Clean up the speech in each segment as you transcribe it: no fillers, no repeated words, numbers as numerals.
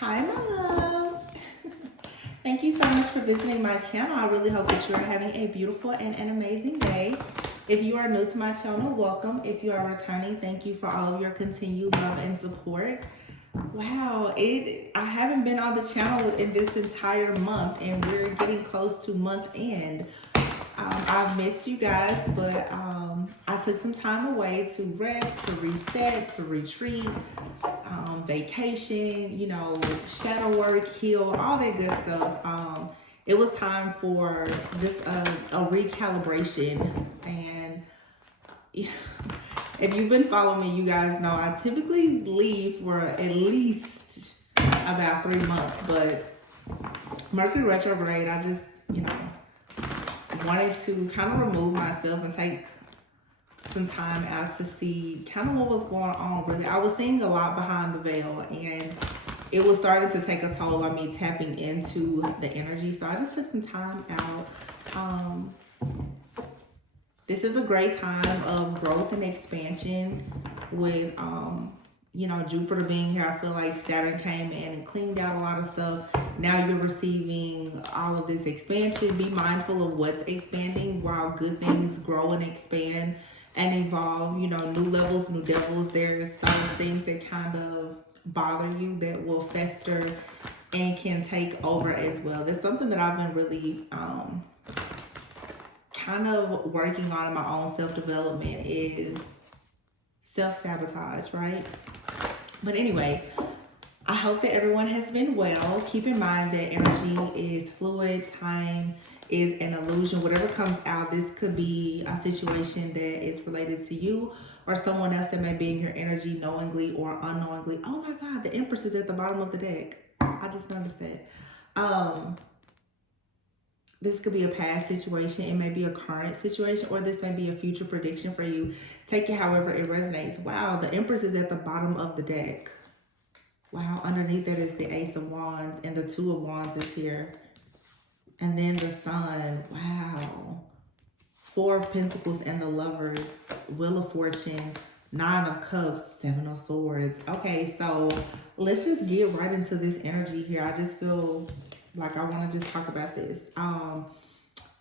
Hi, my loves. Thank you so much for visiting my channel. I really hope that you are having a beautiful and an amazing day. If you are new to my channel, welcome. If you are returning, thank you for all of your continued love and support. Wow, I haven't been on the channel in this entire month, and we're getting close to month end. I've missed you guys, but I took some time away to rest, to reset, to retreat, vacation, shadow work, heal, all that good stuff. It was time for just a recalibration. And if you've been following me, you guys know I typically leave for at least about 3 months, but Mercury retrograde, I just, wanted to kind of remove myself and take some time out to see kind of what was going on. Really, I was seeing a lot behind the veil, and it was starting to take a toll on me tapping into the energy. So I just took some time out. This is a great time of growth and expansion with Jupiter being here. I feel like Saturn came in and cleaned out a lot of stuff. Now you're receiving all of this expansion. Be mindful of what's expanding while good things grow and expand and evolve. New levels, new devils. There's those things that kind of bother you that will fester and can take over as well. There's something that I've been really kind of working on in my own self-development is self-sabotage, right? But anyway, I hope that everyone has been well. Keep in mind that energy is fluid, time is an illusion. Whatever comes out, this could be a situation that is related to you or someone else that may be in your energy knowingly or unknowingly. Oh my God, the Empress is at the bottom of the deck. I just noticed that. This could be a past situation. It may be a current situation, or this may be a future prediction for you. Take it however it resonates. Wow, the Empress is at the bottom of the deck. Wow, underneath that is the Ace of Wands, and the Two of Wands is here. And then the Sun. Wow. Four of Pentacles and the Lovers. Wheel of Fortune. Nine of Cups. Seven of Swords. Okay, so let's just get right into this energy here. I just feel like I want to just talk about this.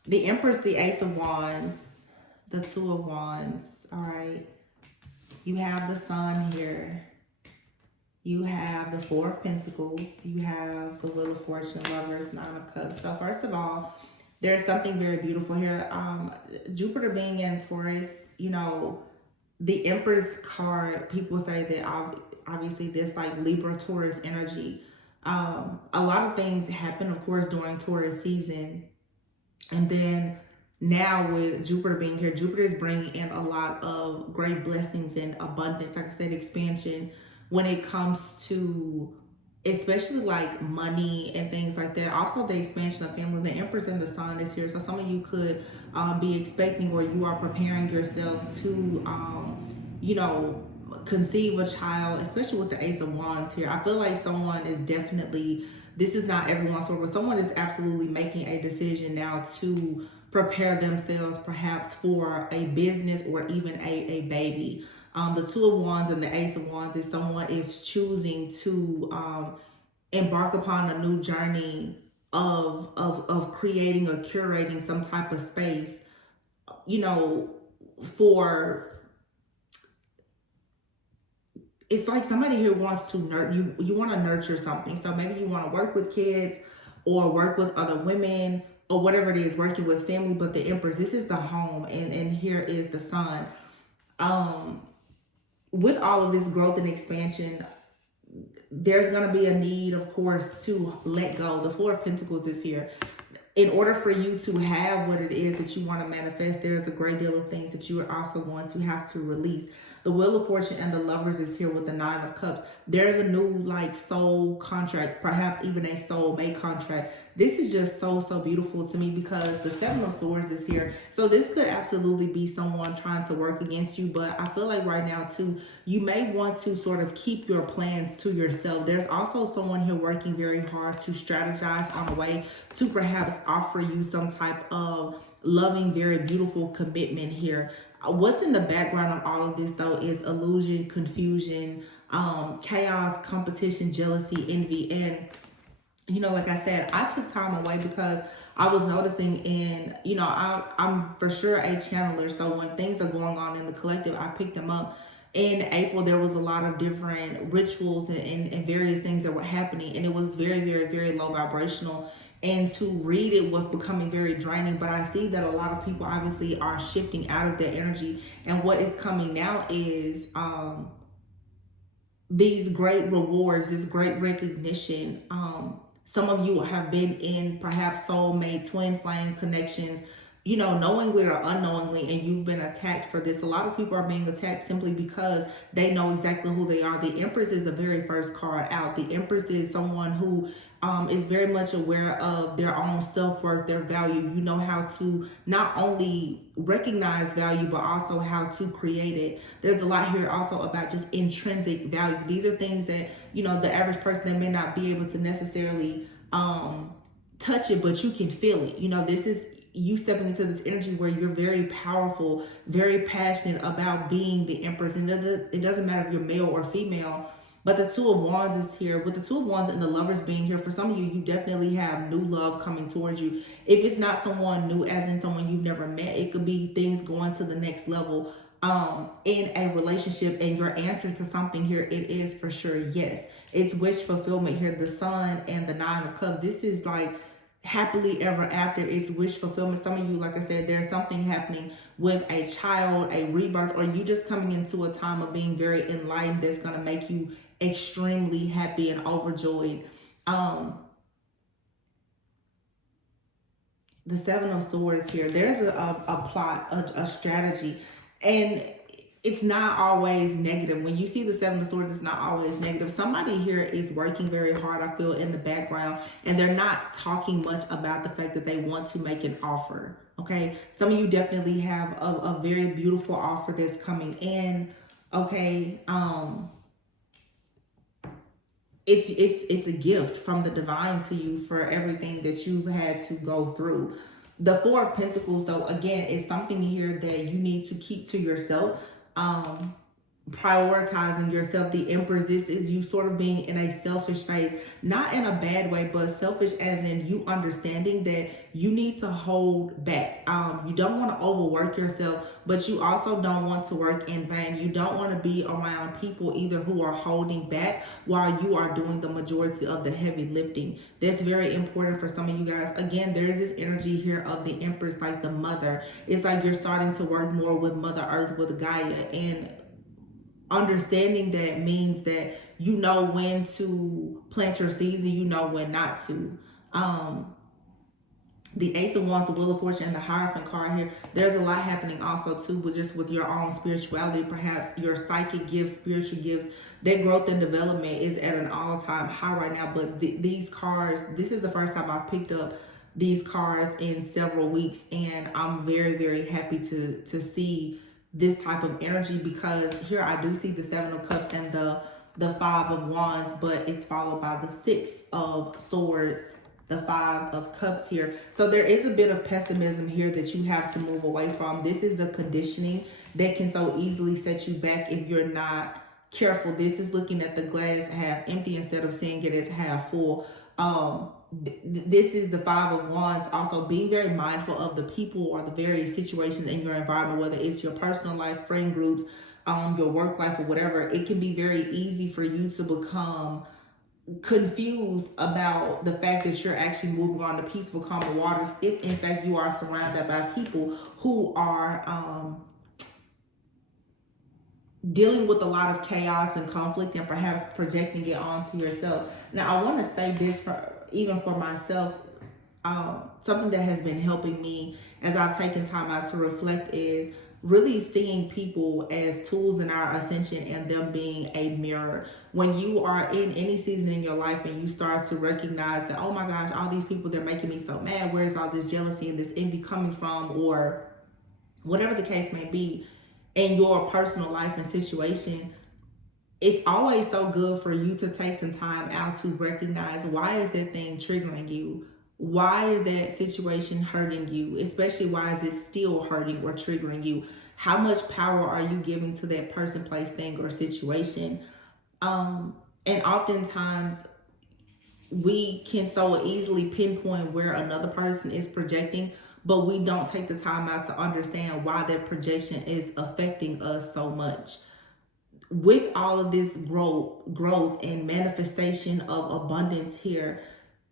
The Empress, the Ace of Wands, the Two of Wands. All right. You have the Sun here. You have the Four of Pentacles. You have the Wheel of Fortune, Lovers, Nine of Cups. So first of all, there's something very beautiful here. Jupiter being in Taurus, the Empress card, people say that obviously this like Libra Taurus energy. A lot of things happen, of course, during Taurus season. And then now with Jupiter being here, Jupiter is bringing in a lot of great blessings and abundance, like I said, expansion when it comes to especially like money and things like that. Also the expansion of family. The Empress and the Sun is here. So some of you could be expecting, or you are preparing yourself to, conceive a child, especially with the Ace of Wands here. I feel like someone is definitely, this is not everyone's story, but someone is absolutely making a decision now to prepare themselves perhaps for a business or even a baby. The Two of Wands and the Ace of Wands is someone is choosing to embark upon a new journey of creating or curating some type of space, for, it's like somebody here wants to you want to nurture something. So maybe you want to work with kids or work with other women or whatever it is, working with family. But the Empress, this is the home, and here is the Sun. With all of this growth and expansion, there's going to be a need, of course, to let go. The Four of Pentacles is here. In order for you to have what it is that you want to manifest, there's a great deal of things that you are also going to have to release. The Wheel of Fortune and the Lovers is here with the Nine of Cups. There's a new like soul contract, perhaps even a soulmate contract. This is just so beautiful to me because the Seven of Swords is here. So this could absolutely be someone trying to work against you. But I feel like right now too, you may want to sort of keep your plans to yourself. There's also someone here working very hard to strategize on a way to perhaps offer you some type of loving, very beautiful commitment here. What's in the background of all of this though is illusion, confusion, chaos, competition, jealousy, envy. And like I said, I took time away because I was noticing I'm for sure a channeler. So when things are going on in the collective, I pick them up. In April, there was a lot of different rituals and various things that were happening. And it was very, very, very low vibrational. And to read it was becoming very draining. But I see that a lot of people obviously are shifting out of that energy. And what is coming now is these great rewards, this great recognition. Some of you have been in perhaps soulmate, twin flame connections, knowingly or unknowingly, and you've been attacked for this. A lot of people are being attacked simply because they know exactly who they are. The Empress is the very first card out. The Empress is someone who is very much aware of their own self-worth, their value. You know how to not only recognize value, but also how to create it. There's a lot here also about just intrinsic value. These are things that, the average person that may not be able to necessarily touch it, but you can feel it. This is you stepping into this energy where you're very powerful, very passionate about being the Empress. And it doesn't matter if you're male or female. But the Two of Wands is here. With the Two of Wands and the Lovers being here, for some of you, you definitely have new love coming towards you. If it's not someone new, as in someone you've never met, it could be things going to the next level in a relationship. And your answer to something here, it is for sure yes. It's wish fulfillment here. The Sun and the Nine of Cups. This is like happily ever after. It's wish fulfillment. Some of you, like I said, there's something happening with a child, a rebirth, or you just coming into a time of being very enlightened that's going to make you extremely happy and overjoyed. The Seven of Swords here, there's a plot, a strategy, and it's not always negative. When you see the Seven of Swords, it's not always negative. Somebody here is working very hard, I feel, in the background, and they're not talking much about the fact that they want to make an offer. Okay, some of you definitely have a very beautiful offer that's coming in. Okay, it's a gift from the divine to you for everything that you've had to go through. The Four of Pentacles, though, again, is something here that you need to keep to yourself. Prioritizing yourself. The Empress, this is you sort of being in a selfish phase, not in a bad way, but selfish as in you understanding that you need to hold back. You don't want to overwork yourself, but you also don't want to work in vain. You don't want to be around people either who are holding back while you are doing the majority of the heavy lifting. That's very important for some of you guys. Again, there's this energy here of the Empress, like the mother. It's like you're starting to work more with Mother Earth, with Gaia, and understanding that means that you know when to plant your seeds and you know when not to. The Ace of Wands, the Wheel of Fortune, and the Hierophant card here, there's a lot happening also too, but just with your own spirituality, perhaps your psychic gifts, spiritual gifts, that growth and development is at an all-time high right now. But these cards, this is the first time I've picked up these cards in several weeks, and I'm very, very happy to see this type of energy, because here I do see the Seven of Cups and the Five of Wands, but it's followed by the Six of Swords, the Five of Cups here. So there is a bit of pessimism here that you have to move away from. This is the conditioning that can so easily set you back if you're not careful. This is looking at the glass half empty instead of seeing it as half full. This is the Five of Wands, also being very mindful of the people or the various situations in your environment, whether it's your personal life, friend groups, your work life, or whatever. It can be very easy for you to become confused about the fact that you're actually moving on to peaceful, calmer waters if in fact you are surrounded by people who are dealing with a lot of chaos and conflict and perhaps projecting it onto yourself. Now, I want to say this even for myself, something that has been helping me as I've taken time out to reflect is really seeing people as tools in our ascension and them being a mirror. When you are in any season in your life and you start to recognize that, oh my gosh, all these people, they're making me so mad. Where's all this jealousy and this envy coming from? Or whatever the case may be in your personal life and situation, it's always so good for you to take some time out to recognize, why is that thing triggering you? Why is that situation hurting you? Especially, why is it still hurting or triggering you? How much power are you giving to that person, place, thing, or situation? And oftentimes we can so easily pinpoint where another person is projecting, but we don't take the time out to understand why that projection is affecting us so much. With all of this growth and manifestation of abundance here,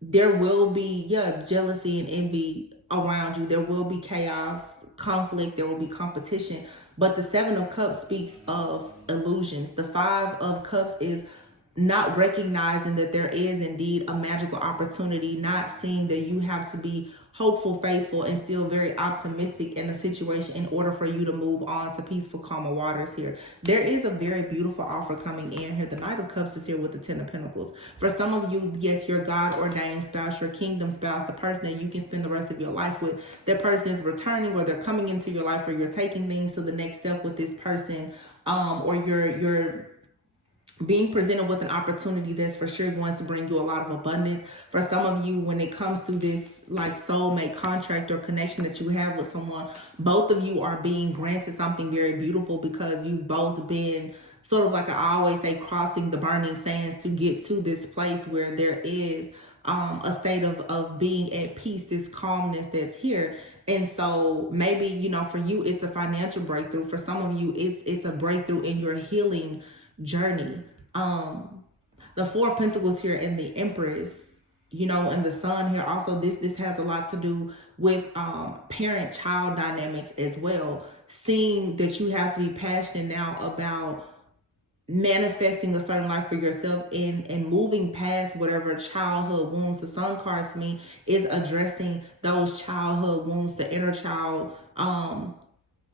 there will be, yeah, jealousy and envy around you. There will be chaos, conflict, there will be competition. But the Seven of Cups speaks of illusions. The Five of Cups is not recognizing that there is indeed a magical opportunity, not seeing that you have to be hopeful, faithful, and still very optimistic in a situation in order for you to move on to peaceful, calmer waters here. There is a very beautiful offer coming in here. The Knight of Cups is here with the Ten of Pentacles. For some of you, yes, your God-ordained spouse, your kingdom spouse, the person that you can spend the rest of your life with, that person is returning, or they're coming into your life, or you're taking things to the next step with this person, or you're being presented with an opportunity that's for sure going to bring you a lot of abundance. For some of you, when it comes to this like soulmate contract or connection that you have with someone, both of you are being granted something very beautiful because you've both been sort of, like I always say, crossing the burning sands to get to this place where there is a state of being at peace, this calmness that's here. And so maybe, you know, for you, it's a financial breakthrough. For some of you, it's a breakthrough in your healing journey. The Four of Pentacles here and the Empress, you know, and the Sun here also, this has a lot to do with parent-child dynamics as well. Seeing that you have to be passionate now about manifesting a certain life for yourself and moving past whatever childhood wounds. The Sun cards to me is addressing those childhood wounds, the inner child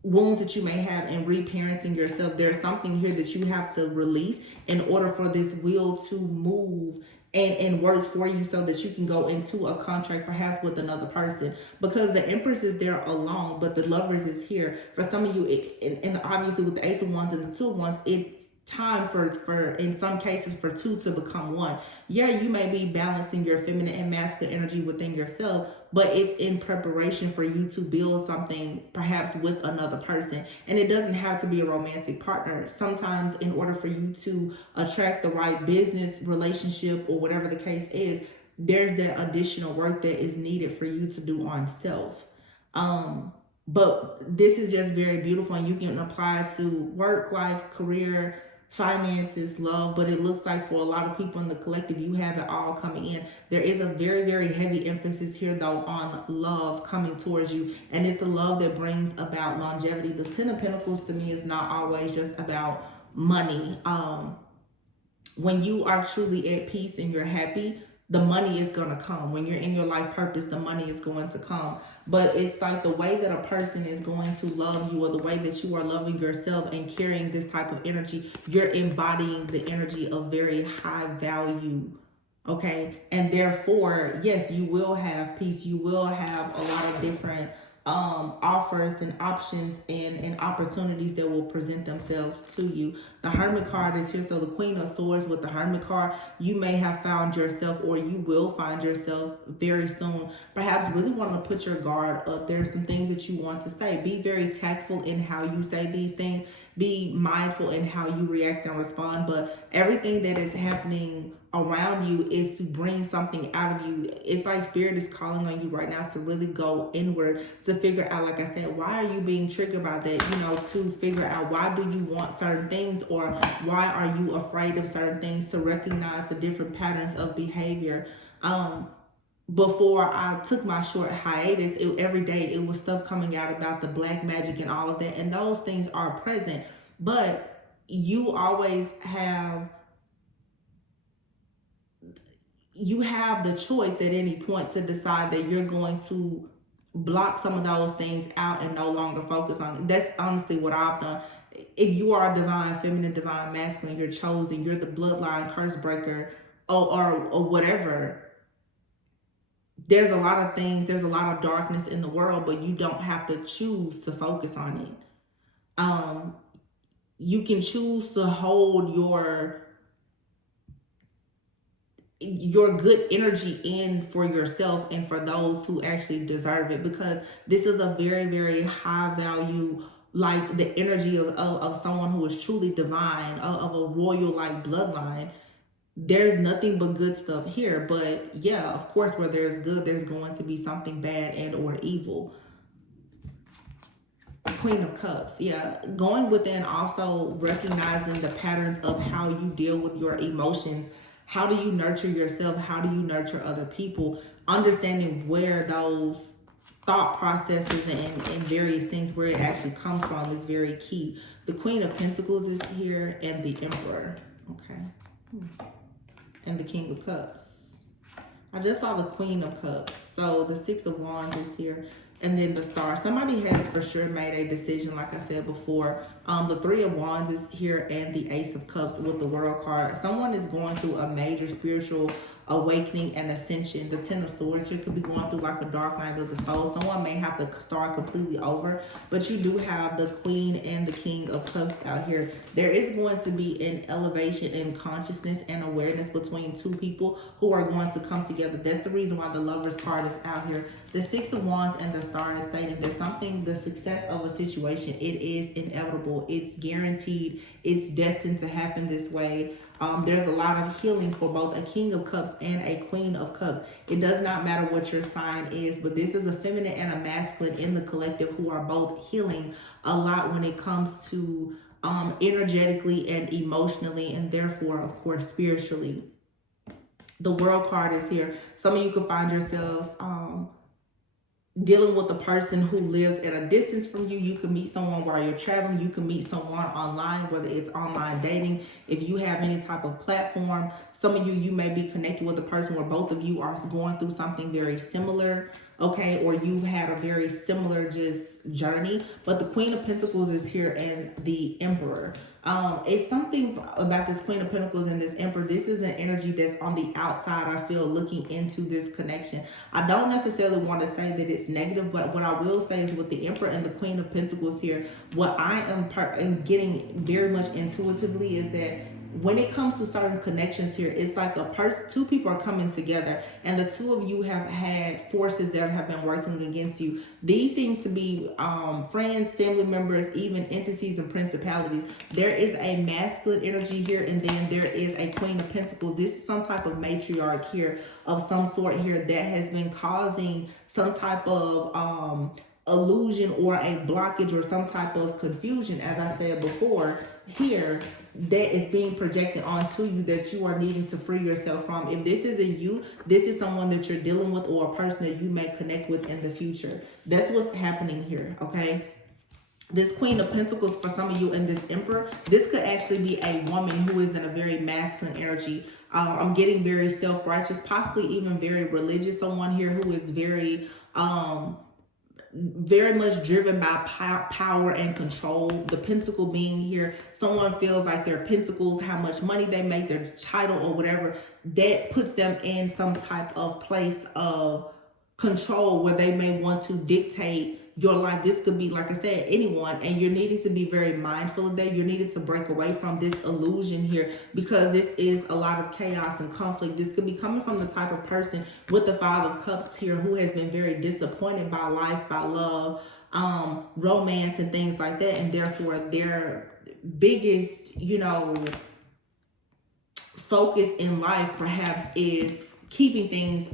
wounds that you may have, and reparenting yourself. There's something here that you have to release in order for this wheel to move and work for you, so that you can go into a contract perhaps with another person, because the Empress is there alone, but the Lovers is here. For some of you, and obviously with the Ace of Wands and the Two of Wands, it's time for in some cases for two to become one. Yeah, you may be balancing your feminine and masculine energy within yourself, but it's in preparation for you to build something perhaps with another person. And it doesn't have to be a romantic partner. Sometimes in order for you to attract the right business relationship or whatever the case is, there's that additional work that is needed for you to do on self. But this is just very beautiful, and you can apply to work, life, career, finances, love. But it looks like for a lot of people in the collective, you have it all coming in. There is a very, very heavy emphasis here though on love coming towards you, and it's a love that brings about longevity. The Ten of Pentacles to me is not always just about money. When you are truly at peace and you're happy, the money is going to come. When you're in your life purpose, the money is going to come. But it's like the way that a person is going to love you, or the way that you are loving yourself and carrying this type of energy, you're embodying the energy of very high value. Okay. And therefore, yes, you will have peace. You will have a lot of different offers and options and opportunities that will present themselves to you. The Hermit card is here. So the Queen of Swords with the Hermit card, you may have found yourself, or you will find yourself very soon, perhaps really wanting to put your guard up. There's some things that you want to say. Be very tactful in how you say these things. Be mindful in how you react and respond. But everything that is happening around you is to bring something out of you. It's like Spirit is calling on you right now to really go inward, to figure out, like I said, why are you being triggered by that? You know, to figure out, why do you want certain things, or why are you afraid of certain things, to recognize the different patterns of behavior. Before I took my short hiatus, every day it was stuff coming out about the black magic and all of that, and those things are present. But you always have the choice at any point to decide that you're going to block some of those things out and no longer focus on it. That's honestly what I've done. If you are divine feminine, divine masculine, you're chosen, you're the bloodline curse breaker, or whatever. There's a lot of things, there's a lot of darkness in the world, but you don't have to choose to focus on it. You can choose to hold your good energy in for yourself and for those who actually deserve it, because this is a very, very high value like the energy of someone who is truly divine, of a royal like bloodline, there's nothing but good stuff here. But yeah, of course, where there's good, there's going to be something bad and or evil. Queen of Cups, yeah. Going within, also recognizing the patterns of how you deal with your emotions. How do you nurture yourself? How do you nurture other people? Understanding where those thought processes and various things, where it actually comes from, is very key. The Queen of Pentacles is here, and the Emperor. Okay. And the King of Cups. I just saw the Queen of Cups. So the Six of Wands is here. And then the Star. Somebody has for sure made a decision, like I said before. The Three of Wands is here, and the Ace of Cups with the World card. Someone is going through a major spiritual awakening and ascension. The Ten of Swords here could be going through like a dark night of the soul. Someone may have to start completely over, but you do have the Queen and the King of Cups out here. There is going to be an elevation in consciousness and awareness between two people who are going to come together. That's the reason why the Lovers card is out here. The Six of Wands and the Star is stating that something, the success of a situation, it is inevitable. It's guaranteed. It's destined to happen this way. There's a lot of healing for both a King of Cups and a Queen of Cups. It does not matter what your sign is, but this is a feminine and a masculine in the collective who are both healing a lot when it comes to energetically and emotionally, and therefore, of course, spiritually. The World card is here. Some of you could find yourselves dealing with a person who lives at a distance from you. You can meet someone while you're traveling. You can meet someone online, whether it's online dating. If you have any type of platform, some of you may be connected with a person where both of you are going through something very similar, okay, or you've had a very similar just journey. But the Queen of Pentacles is here, and the Emperor. It's something about this Queen of Pentacles and this Emperor. This is an energy that's on the outside, I feel, looking into this connection. I don't necessarily want to say that it's negative, but what I will say is with the Emperor and the Queen of Pentacles here, what I am getting very much intuitively is that when it comes to certain connections here, it's like two people are coming together, and the two of you have had forces that have been working against you. These seems to be friends, family members, even entities and principalities. There is a masculine energy here, and then there is a Queen of Pentacles. This is some type of matriarch here of some sort here that has been causing some type of illusion or a blockage or some type of confusion, as I said before, here, that is being projected onto you that you are needing to free yourself from. If this isn't you, this is someone that you're dealing with or a person that you may connect with in the future. That's what's happening here, okay? This Queen of Pentacles for some of you and this Emperor, this could actually be a woman who is in a very masculine energy. I'm getting very self-righteous, possibly even very religious. Someone here who is very much driven by power and control. The pentacle being here, someone feels like their pentacles, how much money they make, their title or whatever, that puts them in some type of place of control where they may want to dictate your life. This could be, like I said, anyone, and you're needing to be very mindful of that. You're needing to break away from this illusion here, because this is a lot of chaos and conflict. This could be coming from the type of person with the Five of Cups here who has been very disappointed by life, by love, romance and things like that, and therefore their biggest, focus in life perhaps is keeping things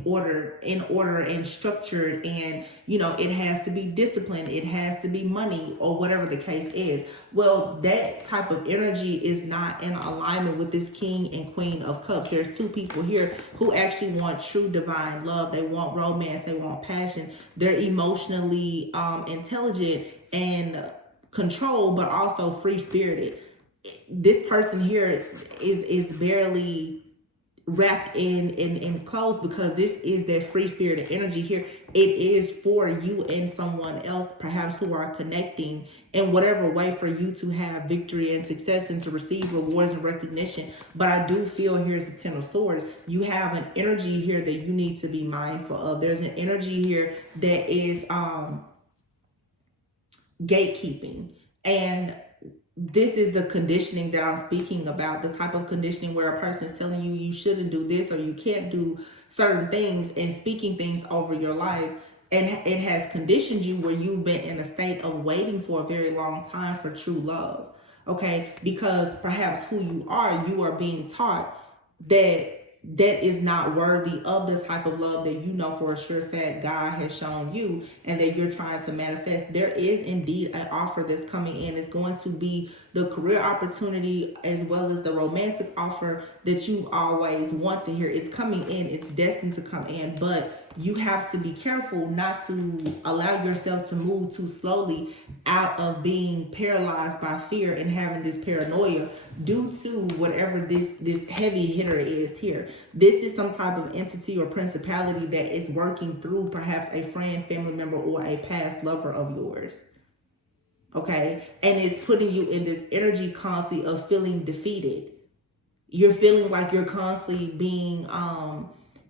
in order and structured, and it has to be disciplined, it has to be money, or whatever the case is. Well, that type of energy is not in alignment with this King and Queen of Cups. There's two people here who actually want true divine love. They want romance, they want passion. They're emotionally intelligent and controlled, but also free spirited. This person here is barely wrapped in clothes, because this is that free spirited energy here. It is for you and someone else perhaps who are connecting in whatever way for you to have victory and success and to receive rewards and recognition. But I do feel here's the Ten of Swords. You have an energy here that you need to be mindful of. There's an energy here that is gatekeeping, and this is the conditioning that I'm speaking about, the type of conditioning where a person is telling you you shouldn't do this or you can't do certain things and speaking things over your life. and it has conditioned you where you've been in a state of waiting for a very long time for true love. Okay, because perhaps who you are being taught that that is not worthy of the type of love that you know for a sure fact God has shown you and that you're trying to manifest. There is indeed an offer that's coming in. It's going to be the career opportunity as well as the romantic offer that you always want to hear. It's coming in. It's destined to come in, but you have to be careful not to allow yourself to move too slowly out of being paralyzed by fear and having this paranoia due to whatever this heavy hitter is here. This is some type of entity or principality that is working through perhaps a friend, family member, or a past lover of yours. Okay, and it's putting you in this energy constantly of feeling defeated. You're feeling like you're constantly being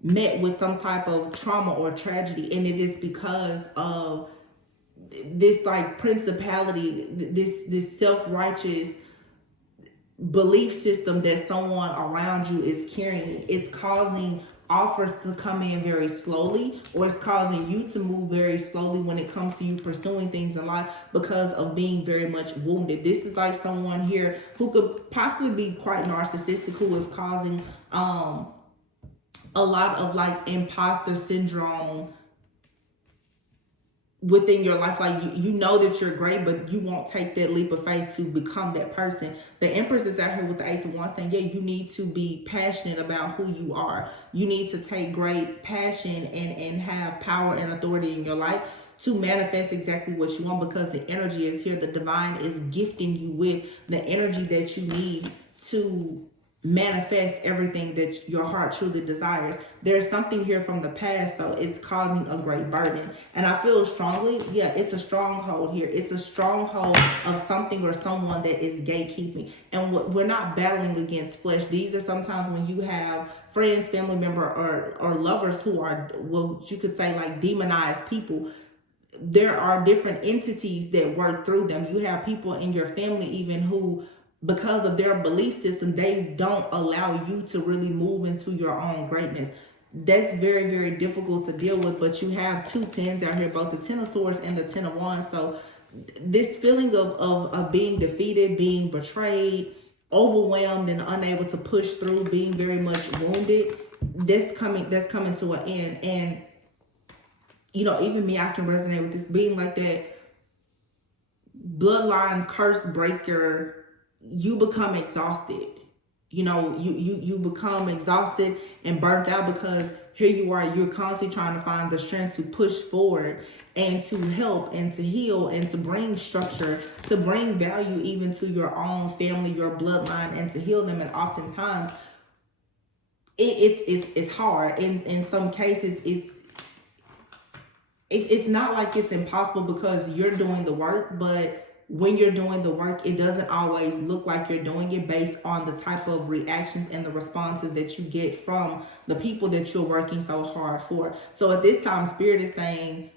met with some type of trauma or tragedy, and it is because of this like principality, this self-righteous belief system that someone around you is carrying. It's causing offers to come in very slowly, or it's causing you to move very slowly when it comes to you pursuing things in life because of being very much wounded. This is like someone here who could possibly be quite narcissistic, who is causing a lot of like imposter syndrome within your life. Like you know that you're great, but you won't take that leap of faith to become that person. The Empress is out here with the Ace of Wands saying, yeah, you need to be passionate about who you are. You need to take great passion and have power and authority in your life to manifest exactly what you want, because the energy is here. The divine is gifting you with the energy that you need to manifest everything that your heart truly desires. There's something here from the past though. It's causing a great burden, and I feel strongly, yeah, it's a stronghold here. It's a stronghold of something or someone that is gatekeeping, and we're not battling against flesh. These are sometimes when you have friends, family member, or lovers who are, well, you could say like demonized people. There are different entities that work through them. You have people in your family even who, because of their belief system, they don't allow you to really move into your own greatness. That's very, very difficult to deal with. But you have two tens out here, both the Ten of Swords and the Ten of Wands. So this feeling of being defeated, being betrayed, overwhelmed, and unable to push through, being very much wounded, that's coming to an end. And you know, even me, I can resonate with this, being like that bloodline curse breaker. You become exhausted. You know, you become exhausted and burnt out, because here you are, you're constantly trying to find the strength to push forward and to help and to heal and to bring structure, to bring value even to your own family, your bloodline, and to heal them. And oftentimes it's hard. In some cases, it's not like it's impossible because you're doing the work, but when you're doing the work, it doesn't always look like you're doing it based on the type of reactions and the responses that you get from the people that you're working so hard for. So at this time, Spirit is saying,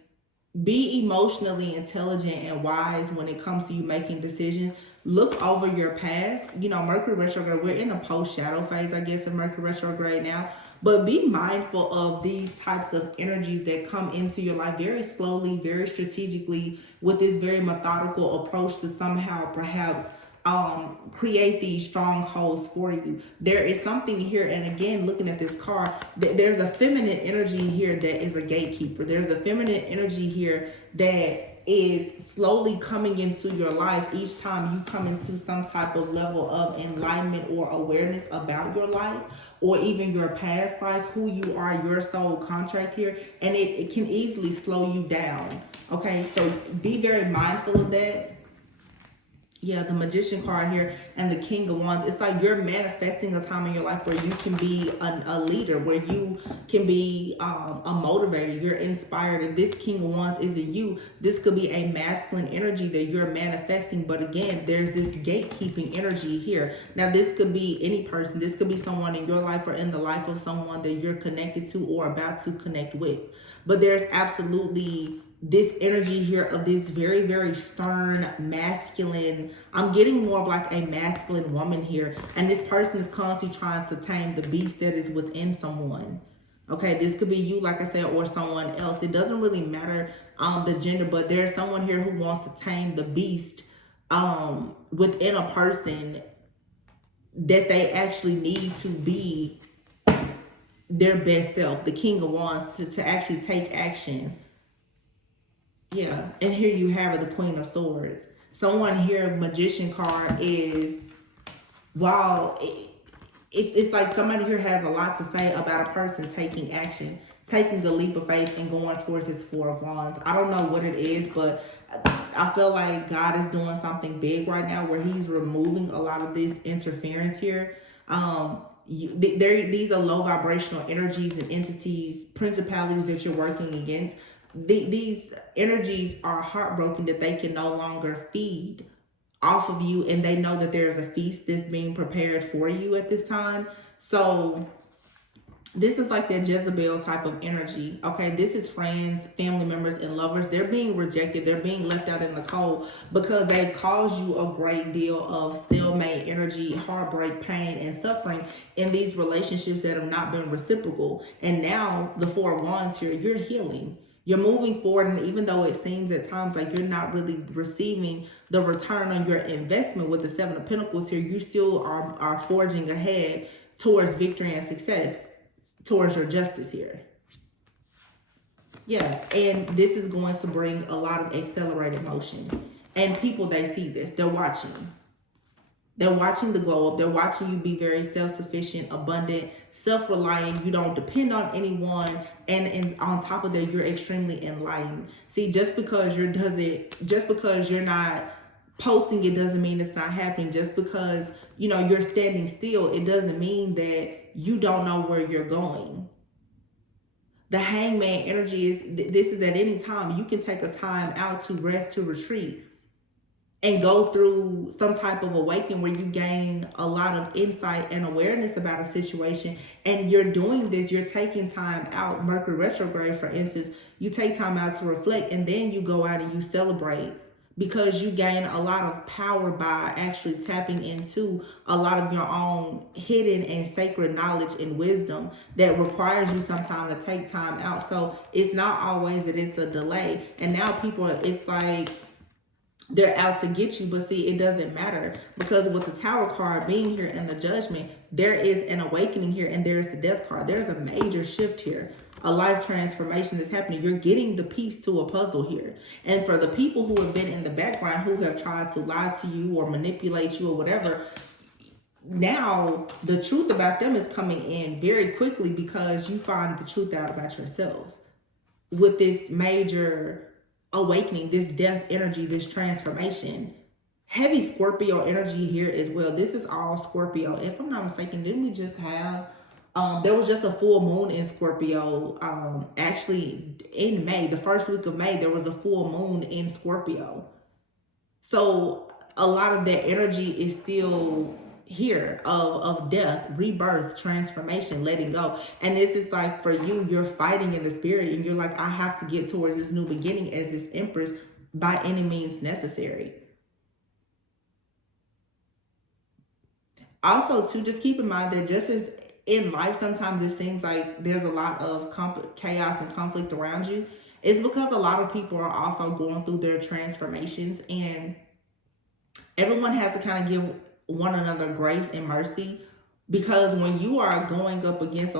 be emotionally intelligent and wise when it comes to you making decisions. Look over your past. You know, Mercury retrograde, we're in a post-shadow phase, I guess, of Mercury retrograde now. But be mindful of these types of energies that come into your life very slowly, very strategically, with this very methodical approach to somehow perhaps create these strongholds for you. There is something here, and again, looking at this card, there's a feminine energy here that is a gatekeeper. There's a feminine energy here that is slowly coming into your life each time you come into some type of level of enlightenment or awareness about your life, or even your past life, who you are, your soul contract here, and it can easily slow you down. Okay, so be very mindful of that. Yeah, the Magician card here and the King of Wands. It's like you're manifesting a time in your life where you can be a leader, where you can be a motivator. You're inspired. If this King of Wands isn't you, this could be a masculine energy that you're manifesting. But again, there's this gatekeeping energy here. Now, this could be any person. This could be someone in your life or in the life of someone that you're connected to or about to connect with. But there's absolutely this energy here of this very, very stern, masculine, I'm getting more of like a masculine woman here. And this person is constantly trying to tame the beast that is within someone. Okay, this could be you, like I said, or someone else. It doesn't really matter the gender, but there's someone here who wants to tame the beast within a person that they actually need to be their best self, the King of Wands, to actually take action. Yeah, and here you have it, the Queen of Swords. Someone here, Magician card is, wow, it's like somebody here has a lot to say about a person taking action, taking a leap of faith and going towards his Four of Wands. I don't know what it is, but I feel like God is doing something big right now where he's removing a lot of this interference here. These are low vibrational energies and entities, principalities that you're working against. These energies are heartbroken that they can no longer feed off of you, and they know that there's a feast that's being prepared for you at this time. So this is like that Jezebel type of energy. Okay, this is friends, family members, and lovers. They're being rejected. They're being left out in the cold because they've caused you a great deal of stalemate energy, heartbreak, pain, and suffering in these relationships that have not been reciprocal. And now the Four of Wands here, you're healing. You're moving forward, and even though it seems at times like you're not really receiving the return on your investment with the Seven of Pentacles here, you still are forging ahead towards victory and success, towards your justice here. Yeah, and this is going to bring a lot of accelerated motion. And people, they see this. They're watching. They're watching the glow up. They're watching you be very self-sufficient, abundant, self-reliant. You don't depend on anyone. And on top of that, you're extremely enlightened. See, just because you're not posting it doesn't mean it's not happening. Just because, you're standing still, it doesn't mean that you don't know where you're going. The Hangman energy is, this is at any time. You can take a time out to rest, to retreat, and go through some type of awakening where you gain a lot of insight and awareness about a situation. And you're doing this, you're taking time out. Mercury retrograde, for instance, you take time out to reflect, and then you go out and you celebrate, because you gain a lot of power by actually tapping into a lot of your own hidden and sacred knowledge and wisdom that requires you sometime to take time out. So it's not always that it's a delay. And now people, it's like they're out to get you, but see, it doesn't matter, because with the Tower card being here and the Judgment, there is an awakening here, and there's the Death card. There's a major shift here, a life transformation that's happening. You're getting the piece to a puzzle here. And for the people who have been in the background, who have tried to lie to you or manipulate you or whatever, now the truth about them is coming in very quickly, because you find the truth out about yourself with this major awakening, this death energy, this transformation. Heavy Scorpio energy here as well. This is all Scorpio. If I'm not mistaken, didn't we just have there was just a full moon in Scorpio actually in May, the first week of May. There was a full moon in Scorpio, so a lot of that energy is still here of death, rebirth, transformation, letting go. And this is like, for you, you're fighting in the spirit, and you're like, I have to get towards this new beginning as this Empress by any means necessary. Also, too, just keep in mind that just as in life, sometimes it seems like there's a lot of chaos and conflict around you. It's because a lot of people are also going through their transformations, and everyone has to kind of give one another grace and mercy, because when you are going up against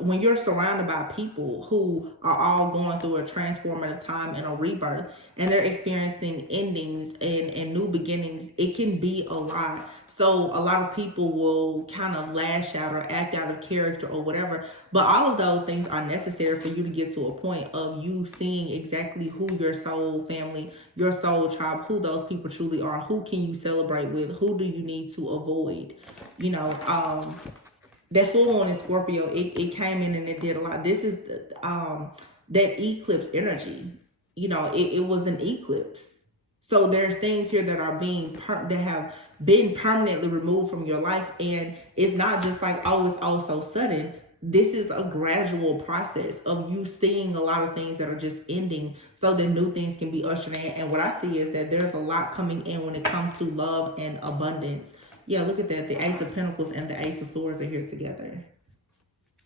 when you're surrounded by people who are all going through a transformative time and a rebirth, and they're experiencing endings and new beginnings, it can be a lot. So a lot of people will kind of lash out or act out of character or whatever, but all of those things are necessary for you to get to a point of you seeing exactly who your soul family, your soul tribe, who those people truly are. Who can you celebrate with? Who do you need to avoid? That full moon in Scorpio, it came in and it did a lot. This is that eclipse energy. It was an eclipse. So there's things here that are that have been permanently removed from your life, and it's not just like, oh, it's all so sudden. This is a gradual process of you seeing a lot of things that are just ending, so that new things can be ushered in. And what I see is that there's a lot coming in when it comes to love and abundance. Yeah, look at that. The Ace of Pentacles and the Ace of Swords are here together.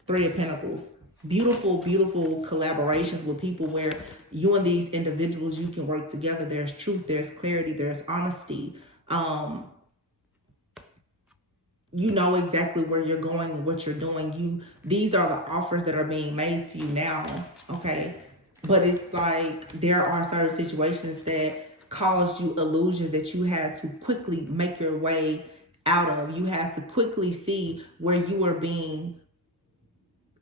Three of Pentacles. beautiful, beautiful collaborations with people where you and these individuals, you can work together. There's truth, there's clarity, there's honesty. You know exactly where you're going and what you're doing. These are the offers that are being made to you now, okay? But it's like there are certain situations that caused you illusions that you had to quickly make your way out of. You had to quickly see where you were being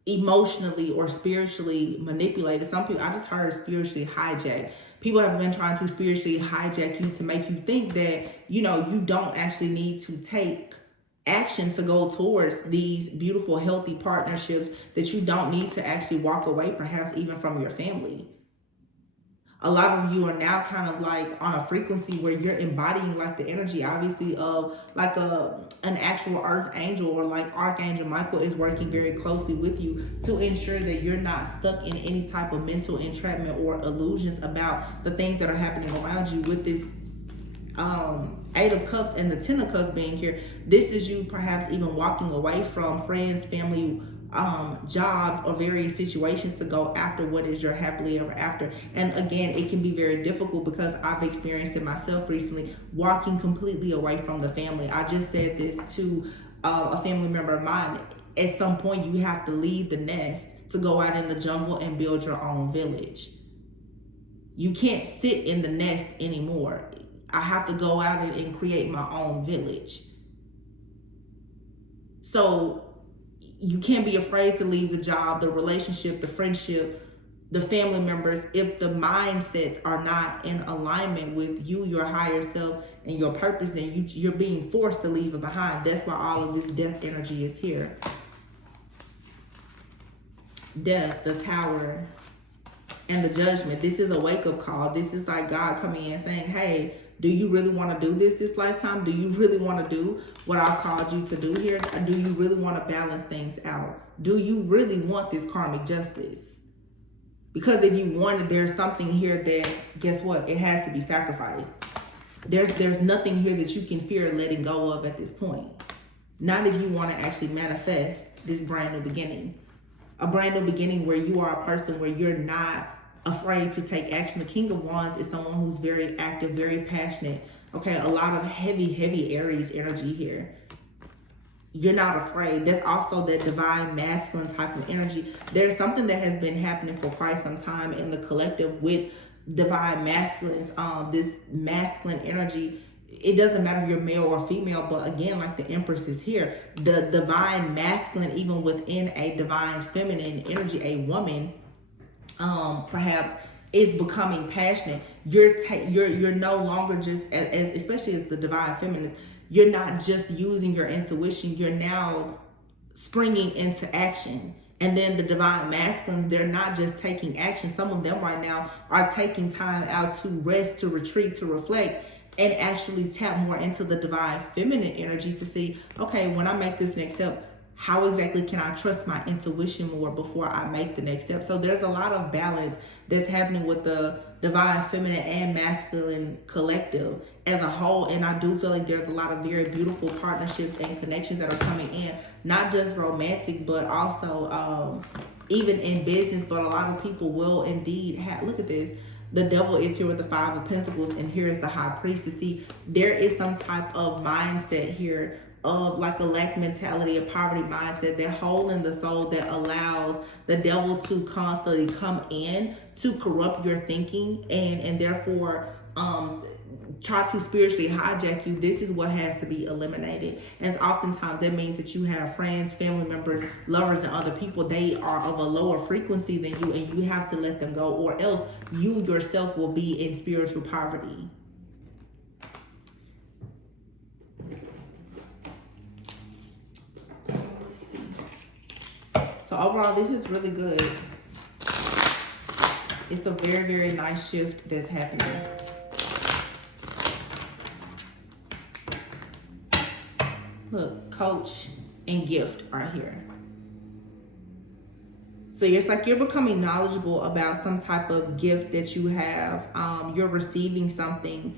emotionally or spiritually manipulated. Some people, I just heard spiritually hijacked. People have been trying to spiritually hijack you to make you think that, you know, you don't actually need to take action to go towards these beautiful, healthy partnerships, that you don't need to actually walk away, perhaps even from your family. A lot of you are now kind of like on a frequency where you're embodying like the energy, obviously, of like an actual earth angel, or like Archangel Michael is working very closely with you to ensure that you're not stuck in any type of mental entrapment or illusions about the things that are happening around you. With this Eight of Cups and the Ten of Cups being here, this is you perhaps even walking away from friends, family, jobs, or various situations to go after what is your happily ever after. And again, it can be very difficult because I've experienced it myself recently, walking completely away from the family. I just said this to a family member of mine. At some point, you have to leave the nest to go out in the jungle and build your own village. You can't sit in the nest anymore. I have to go out and create my own village. So you can't be afraid to leave the job, the relationship, the friendship, the family members, if the mindsets are not in alignment with you, your higher self, and your purpose. Then you're being forced to leave it behind. That's why all of this death energy is here. Death, the Tower, and the Judgment. This is a wake-up call. This is like God coming in saying, hey, do you really want to do this lifetime? Do you really want to do what I called you to do here? Or do you really want to balance things out? Do you really want this karmic justice? Because if you want it, there's something here that, guess what? It has to be sacrificed. There's nothing here that you can fear letting go of at this point. Not if you want to actually manifest this brand new beginning. A brand new beginning where you are a person where you're not afraid to take action. The King of Wands is someone who's very active, very passionate. Okay, a lot of heavy Aries energy here. You're not afraid. That's also that divine masculine type of energy. There's something that has been happening for quite some time in the collective with divine masculines. This masculine energy, it doesn't matter if you're male or female, but again, like the Empress is here, the divine masculine, even within a divine feminine energy, a woman, perhaps is becoming passionate. You're no longer just as especially as the divine feminist, you're not just using your intuition, you're now springing into action. And then the divine masculines, they're not just taking action. Some of them right now are taking time out to rest, to retreat, to reflect, and actually tap more into the divine feminine energy to see, okay, when I make this next step, how exactly can I trust my intuition more before I make the next step? So there's a lot of balance that's happening with the divine feminine and masculine collective as a whole. And I do feel like there's a lot of very beautiful partnerships and connections that are coming in, not just romantic, but also even in business. But a lot of people will indeed have, look at this. The Devil is here with the Five of Pentacles, and here is the High Priestess. See, there is some type of mindset here of like a lack mentality, a poverty mindset, that hole in the soul that allows the devil to constantly come in to corrupt your thinking and therefore try to spiritually hijack you. This is what has to be eliminated. And oftentimes that means that you have friends, family members, lovers, and other people. They are of a lower frequency than you, and you have to let them go, or else you yourself will be in spiritual poverty. So overall, this is really good. It's a very nice shift that's happening. Look, Coach and Gift are here. So it's like you're becoming knowledgeable about some type of gift that you have. You're receiving something.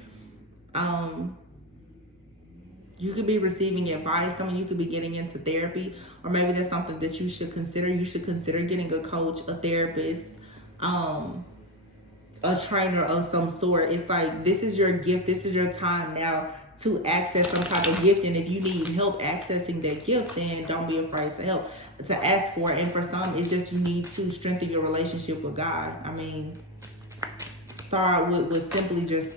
You could be receiving advice. Some of you could be getting into therapy, or maybe that's something that you should consider. You should consider getting a coach, a therapist, a trainer of some sort. It's like, this is your gift. This is your time now to access some type of gift. And if you need help accessing that gift, then don't be afraid to help, to ask for it. And for some, it's just you need to strengthen your relationship with God. I mean, start with simply just,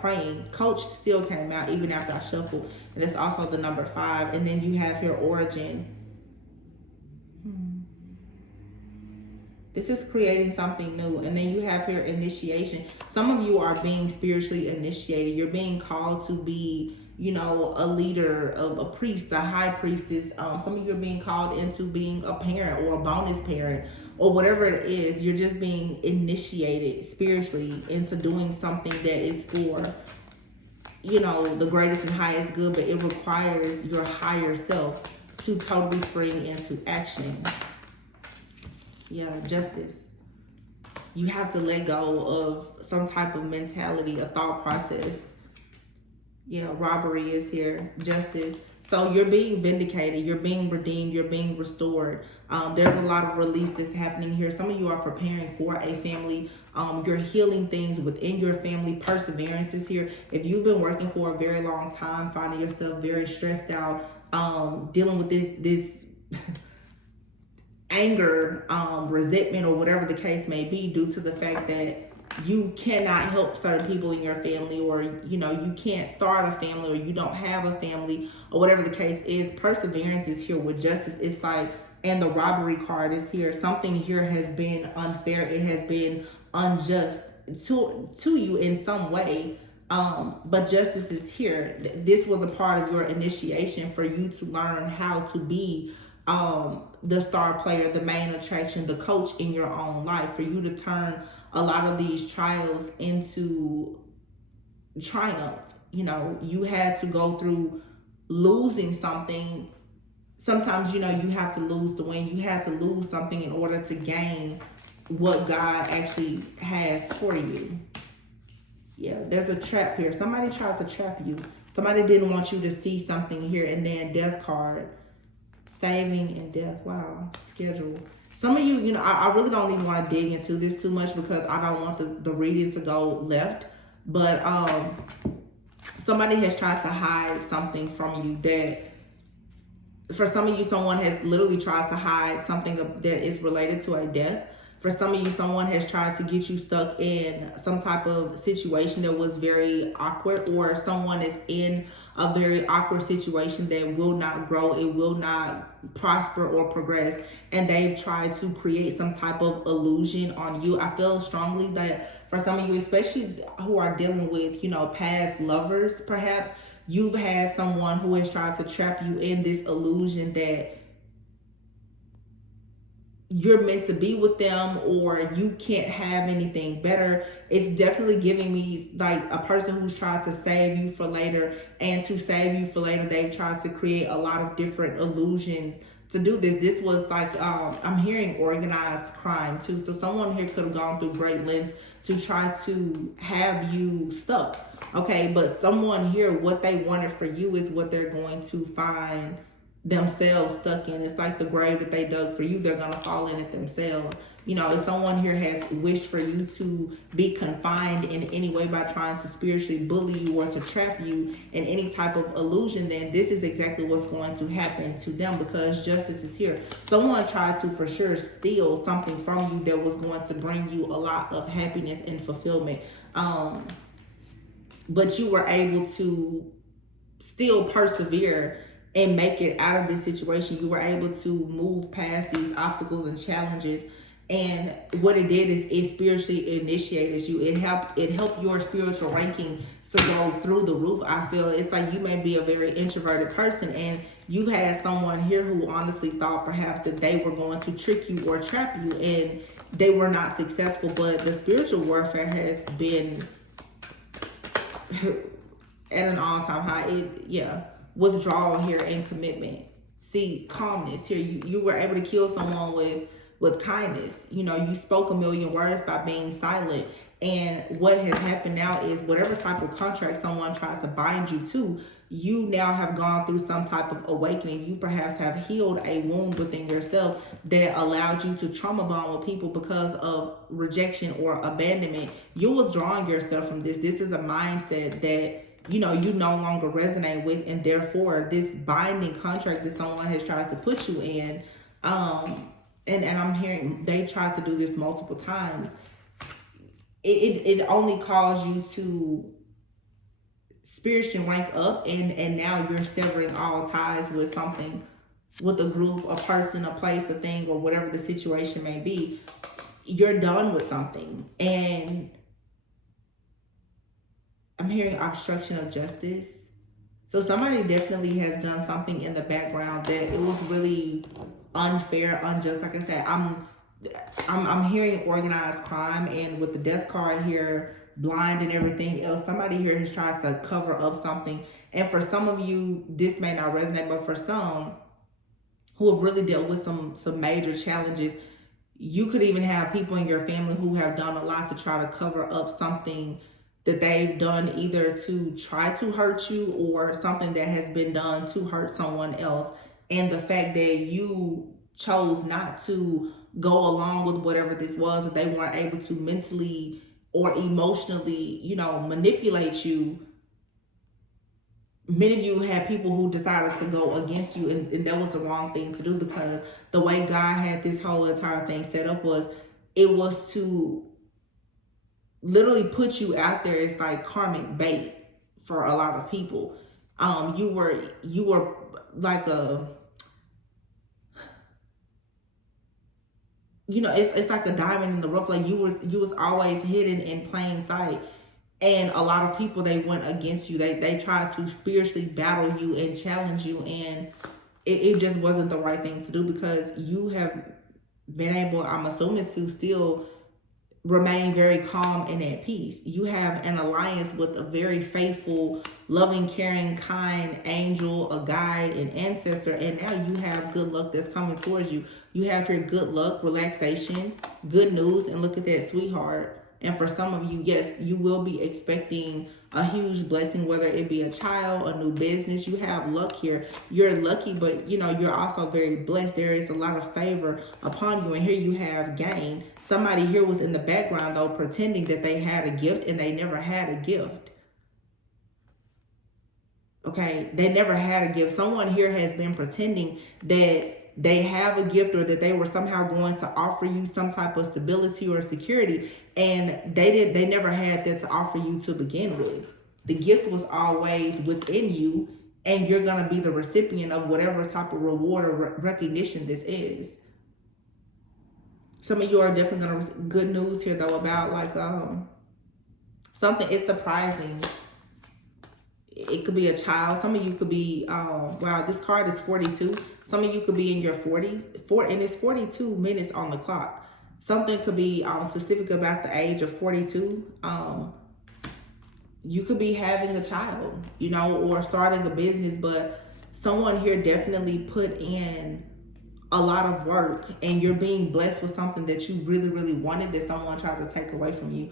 praying. Coach still came out even after I shuffled. And it's also the number 5. And then you have here origin. This is creating something new. And then you have here initiation. Some of you are being spiritually initiated. You're being called to be, a leader, a priest, a high priestess. Some of you are being called into being a parent or a bonus parent or whatever it is. You're just being initiated spiritually into doing something that is for, the greatest and highest good, but it requires your higher self to totally spring into action. Yeah, justice. You have to let go of some type of mentality, a thought process. Yeah, robbery is here. Justice. So you're being vindicated. You're being redeemed. You're being restored. There's a lot of release that's happening here. Some of you are preparing for a family. You're healing things within your family. Perseverance is here. If you've been working for a very long time, finding yourself very stressed out, dealing with this anger, resentment, or whatever the case may be, due to the fact that you cannot help certain people in your family, or you can't start a family, or you don't have a family, or whatever the case is, perseverance is here with justice. It's like, and the robbery card is here. Something here has been unfair. It has been unjust to you in some way. But justice is here. This was a part of your initiation for you to learn how to be the star player, the main attraction, the coach in your own life, for you to turn a lot of these trials into triumph. You had to go through losing something. Sometimes, you have to lose to win. You had to lose something in order to gain what God actually has for you. Yeah, there's a trap here. Somebody tried to trap you. Somebody didn't want you to see something here. And then death card. Saving and death. Wow. Schedule. Some of you, I really don't even want to dig into this too much, because I don't want the reading to go left. But somebody has tried to hide something from you. That for some of you, someone has literally tried to hide something that is related to a death. For some of you, someone has tried to get you stuck in some type of situation that was very awkward, or someone is in a very awkward situation that will not grow, it will not prosper or progress, and they've tried to create some type of illusion on you. I feel strongly that for some of you, especially who are dealing with, past lovers, perhaps, you've had someone who has tried to trap you in this illusion that you're meant to be with them, or you can't have anything better. It's definitely giving me like a person who's tried to save you for later, and to save you for later, they've tried to create a lot of different illusions to do this. This was like, I'm hearing organized crime too. So someone here could have gone through great lengths to try to have you stuck. Okay, but someone here, what they wanted for you is what they're going to find themselves stuck in. It's like the grave that they dug for you, they're gonna fall in it themselves. If someone here has wished for you to be confined in any way by trying to spiritually bully you or to trap you in any type of illusion, then this is exactly what's going to happen to them, because justice is here. Someone tried to for sure steal something from you that was going to bring you a lot of happiness and fulfillment, but you were able to still persevere and make it out of this situation. You were able to move past these obstacles and challenges. And what it did is it spiritually initiated you. It helped your spiritual ranking to go through the roof. I feel it's like you may be a very introverted person, and you had someone here who honestly thought perhaps that they were going to trick you or trap you, and they were not successful. But the spiritual warfare has been at an all-time high. Withdrawal here and commitment. See, calmness here. You were able to kill someone with kindness. You spoke a million words by being silent. And what has happened now is whatever type of contract someone tried to bind you to, you now have gone through some type of awakening. You perhaps have healed a wound within yourself that allowed you to trauma bond with people because of rejection or abandonment. You're withdrawing yourself from this. This is a mindset that you no longer resonate with, and therefore this binding contract that someone has tried to put you in, and I'm hearing they tried to do this multiple times. It only caused you to spiritually rank up, and now you're severing all ties with something, with a group, a person, a place, a thing, or whatever the situation may be. You're done with something, and I'm hearing obstruction of justice. So somebody definitely has done something in the background that it was really unfair, unjust. Like I said, I'm hearing organized crime, and with the death card here, blind and everything else, somebody here has tried to cover up something. And for some of you, this may not resonate, but for some who have really dealt with some major challenges, you could even have people in your family who have done a lot to try to cover up something that they've done, either to try to hurt you or something that has been done to hurt someone else. And the fact that you chose not to go along with whatever this was, that they weren't able to mentally or emotionally, manipulate you. Many of you had people who decided to go against you, and that was the wrong thing to do, because the way God had this whole entire thing set up was, it was to literally put you out there as like karmic bait for a lot of people. You were like a, it's like a diamond in the rough. Like you was always hidden in plain sight. And a lot of people, they went against you. They tried to spiritually battle you and challenge you, and it just wasn't the right thing to do, because you have been able, I'm assuming, to still remain very calm and at peace. You have an alliance with a very faithful, loving, caring, kind angel, a guide, an ancestor, and now you have good luck that's coming towards you. You have your good luck, relaxation, good news, and look at that, sweetheart. And for some of you, yes, you will be expecting a huge blessing, whether it be a child, a new business. You have luck here. You're lucky, but you're also very blessed. There is a lot of favor upon you. And here you have gain. Somebody here was in the background, though, pretending that they had a gift, and they never had a gift. Okay, they never had a gift. Someone here has been pretending that they have a gift, or that they were somehow going to offer you some type of stability or security, and they never had that to offer you to begin with. The gift was always within you, and you're going to be the recipient of whatever type of reward or recognition this is. Some of you are definitely going to receive good news here, though, about like something is surprising. It could be a child. Some of you could be, wow, this card is 42. Some of you could be in your 40s, and it's 42 minutes on the clock. Something could be specific about the age of 42. You could be having a child, or starting a business, but someone here definitely put in a lot of work, and you're being blessed with something that you really, really wanted that someone tried to take away from you.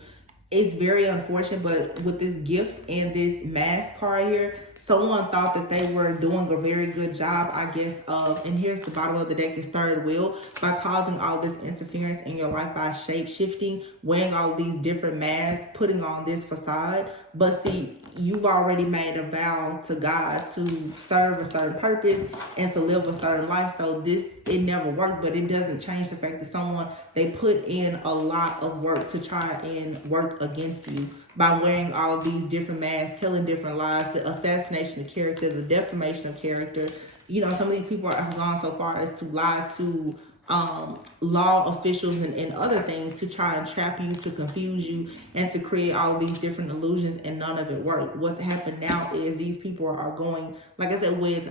It's very unfortunate, but with this gift and this mask card here, someone thought that they were doing a very good job, I guess, and here's the bottom of the deck, is third wheel, by causing all this interference in your life by shape-shifting, wearing all these different masks, putting on this facade. But see, you've already made a vow to God to serve a certain purpose and to live a certain life. So it never worked, but it doesn't change the fact that they put in a lot of work to try and work against you by wearing all of these different masks, telling different lies, the assassination of character, the defamation of character. Some of these people have gone so far as to lie to law officials and other things to try and trap you, to confuse you, and to create all these different illusions, and none of it worked. What's happened now is these people are going, like I said, with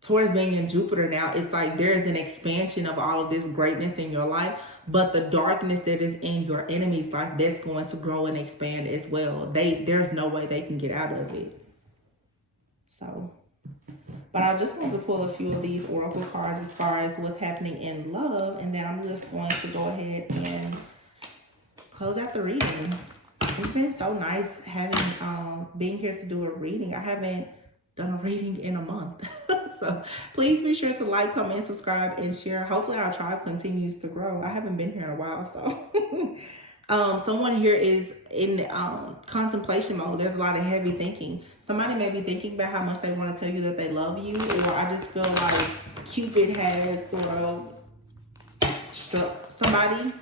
Taurus being in Jupiter now, it's like there is an expansion of all of this greatness in your life, but the darkness that is in your enemy's life, that's going to grow and expand as well. There's no way they can get out of it. So, but I just want to pull a few of these oracle cards as far as what's happening in love, and then I'm just going to go ahead and close out the reading. It's been so nice having being here to do a reading. I haven't done a reading in a month. So please be sure to like, comment, subscribe, and share. Hopefully our tribe continues to grow. I haven't been here in a while, so someone here is in contemplation mode. There's a lot of heavy thinking. Somebody may be thinking about how much they want to tell you that they love you, or I just feel like Cupid has sort of struck somebody.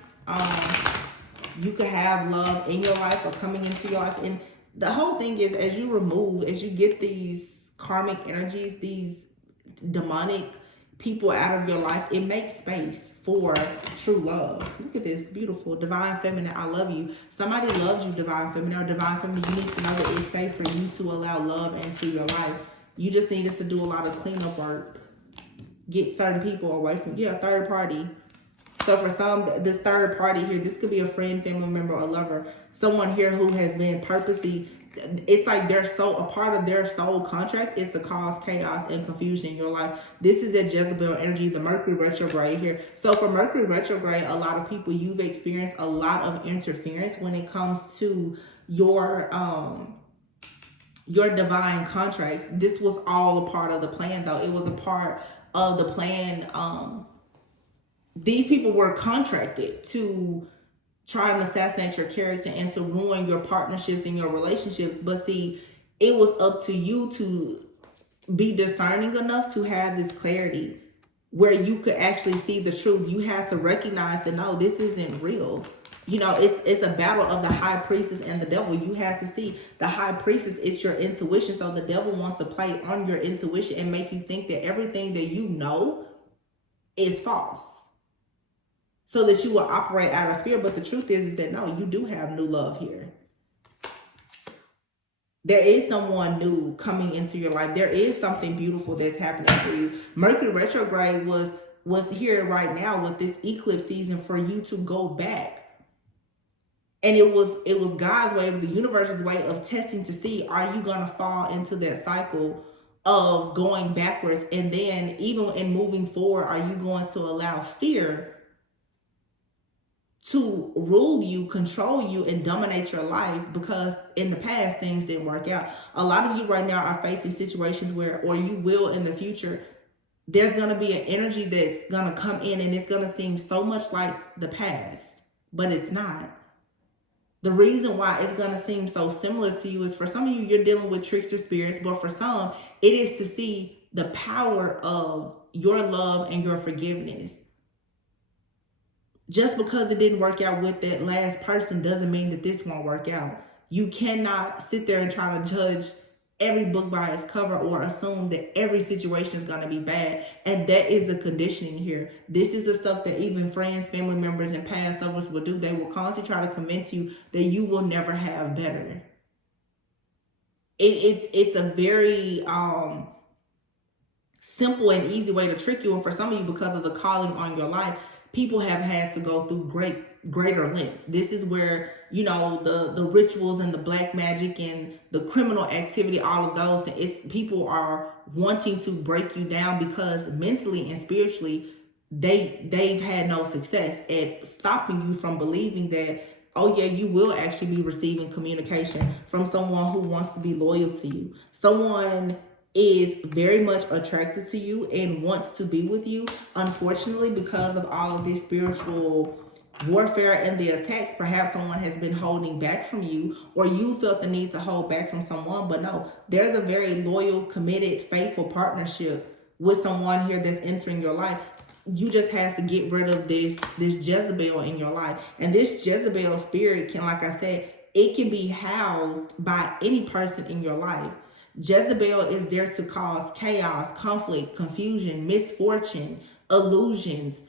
You could have love in your life or coming into your life. And the whole thing is, as you get these karmic energies, these demonic people out of your life, it makes space for true love. Look at this, beautiful, divine feminine, I love you. Somebody loves you, divine feminine, or divine feminine, you need to know that it's safe for you to allow love into your life. You just need us to do a lot of cleanup work. Get certain people away from, third party. So for some, this third party here, this could be a friend, family member, or lover. Someone here who has been purposely, it's like they're so, a part of their soul contract is to cause chaos and confusion in your life. This is a Jezebel energy, the Mercury retrograde here. So for Mercury retrograde, a lot of people, you've experienced a lot of interference when it comes to your divine contracts. This was all a part of the plan, though. It was a part of the plan. These people were contracted to try and assassinate your character and to ruin your partnerships and your relationships. But see, it was up to you to be discerning enough to have this clarity where you could actually see the truth. You had to recognize that, no, this isn't real. It's a battle of the high priestess and the devil. You had to see the high priestess is your intuition. So the devil wants to play on your intuition and make you think that everything that you know is false, so that you will operate out of fear. But the truth is that no, you do have new love here. There is someone new coming into your life. There is something beautiful that's happening for you. Mercury retrograde was here right now with this eclipse season for you to go back. And it was God's way, it was the universe's way of testing to see, are you going to fall into that cycle of going backwards? And then even in moving forward, are you going to allow fear to rule you, control you, and dominate your life? Because in the past, things didn't work out. A lot of you right now are facing situations where, or you will in the future, there's going to be an energy that's going to come in and it's going to seem so much like the past, but it's not. The reason why it's going to seem so similar to you is for some of you, you're dealing with trickster spirits, but for some, it is to see the power of your love and your forgiveness. Just because it didn't work out with that last person doesn't mean that this won't work out. You cannot sit there and try to judge every book by its cover or assume that every situation is going to be bad. And that is the conditioning here. This is the stuff that even friends, family members, and past lovers will do. They will constantly try to convince you that you will never have better. It's a very simple and easy way to trick you. And for some of you, because of the calling on your life, people have had to go through greater lengths. This is where, the rituals and the black magic and the criminal activity, all of those, people are wanting to break you down because mentally and spiritually, they've had no success at stopping you from believing that, oh yeah, you will actually be receiving communication from someone who wants to be loyal to you. Someone is very much attracted to you and wants to be with you. Unfortunately, because of all of this spiritual warfare and the attacks, perhaps someone has been holding back from you, or you felt the need to hold back from someone. But no, there's a very loyal, committed, faithful partnership with someone here that's entering your life. You just have to get rid of this Jezebel in your life. And this Jezebel spirit can, like I said, it can be housed by any person in your life. Jezebel is there to cause chaos, conflict, confusion, misfortune, illusions,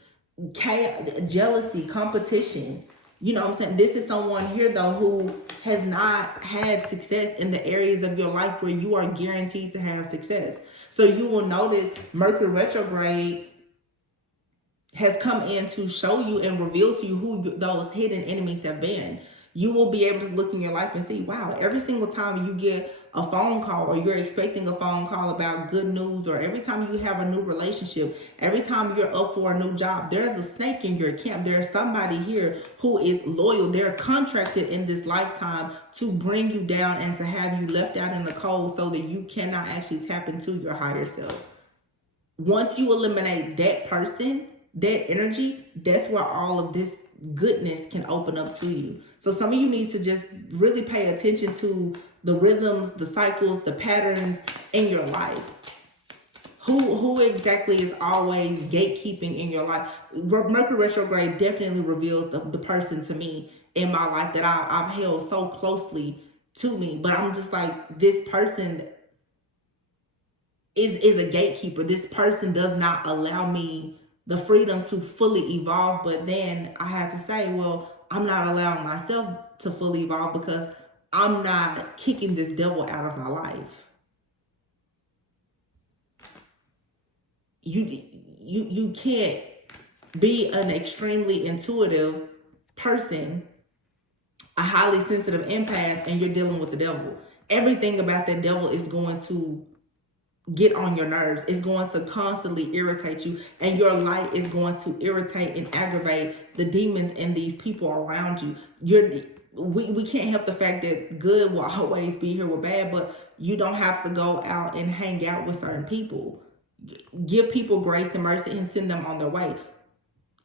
jealousy, competition. You know what I'm saying? This is someone here, though, who has not had success in the areas of your life where you are guaranteed to have success. So you will notice Mercury retrograde has come in to show you and reveal to you who those hidden enemies have been. You will be able to look in your life and see, wow, every single time you get a phone call, or you're expecting a phone call about good news, or every time you have a new relationship, every time you're up for a new job, there's a snake in your camp. There's somebody here who is loyal. They're contracted in this lifetime to bring you down and to have you left out in the cold so that you cannot actually tap into your higher self. Once you eliminate that person, that energy, that's where all of this goodness can open up to you. So some of you need to just really pay attention to the rhythms, the cycles, the patterns in your life. Who exactly is always gatekeeping in your life? Mercury retrograde definitely revealed the person to me in my life that I've held so closely to me. But I'm just like, this person is a gatekeeper. This person does not allow me the freedom to fully evolve. But then I had to say, well, I'm not allowing myself to fully evolve because I'm not kicking this devil out of my life. You can't be an extremely intuitive person, a highly sensitive empath, and you're dealing with the devil. Everything about that devil is going to get on your nerves. It's going to constantly irritate you, and your light is going to irritate and aggravate the demons and these people around you. We can't help the fact that good will always be here with bad, but you don't have to go out and hang out with certain people. Give people grace and mercy and send them on their way.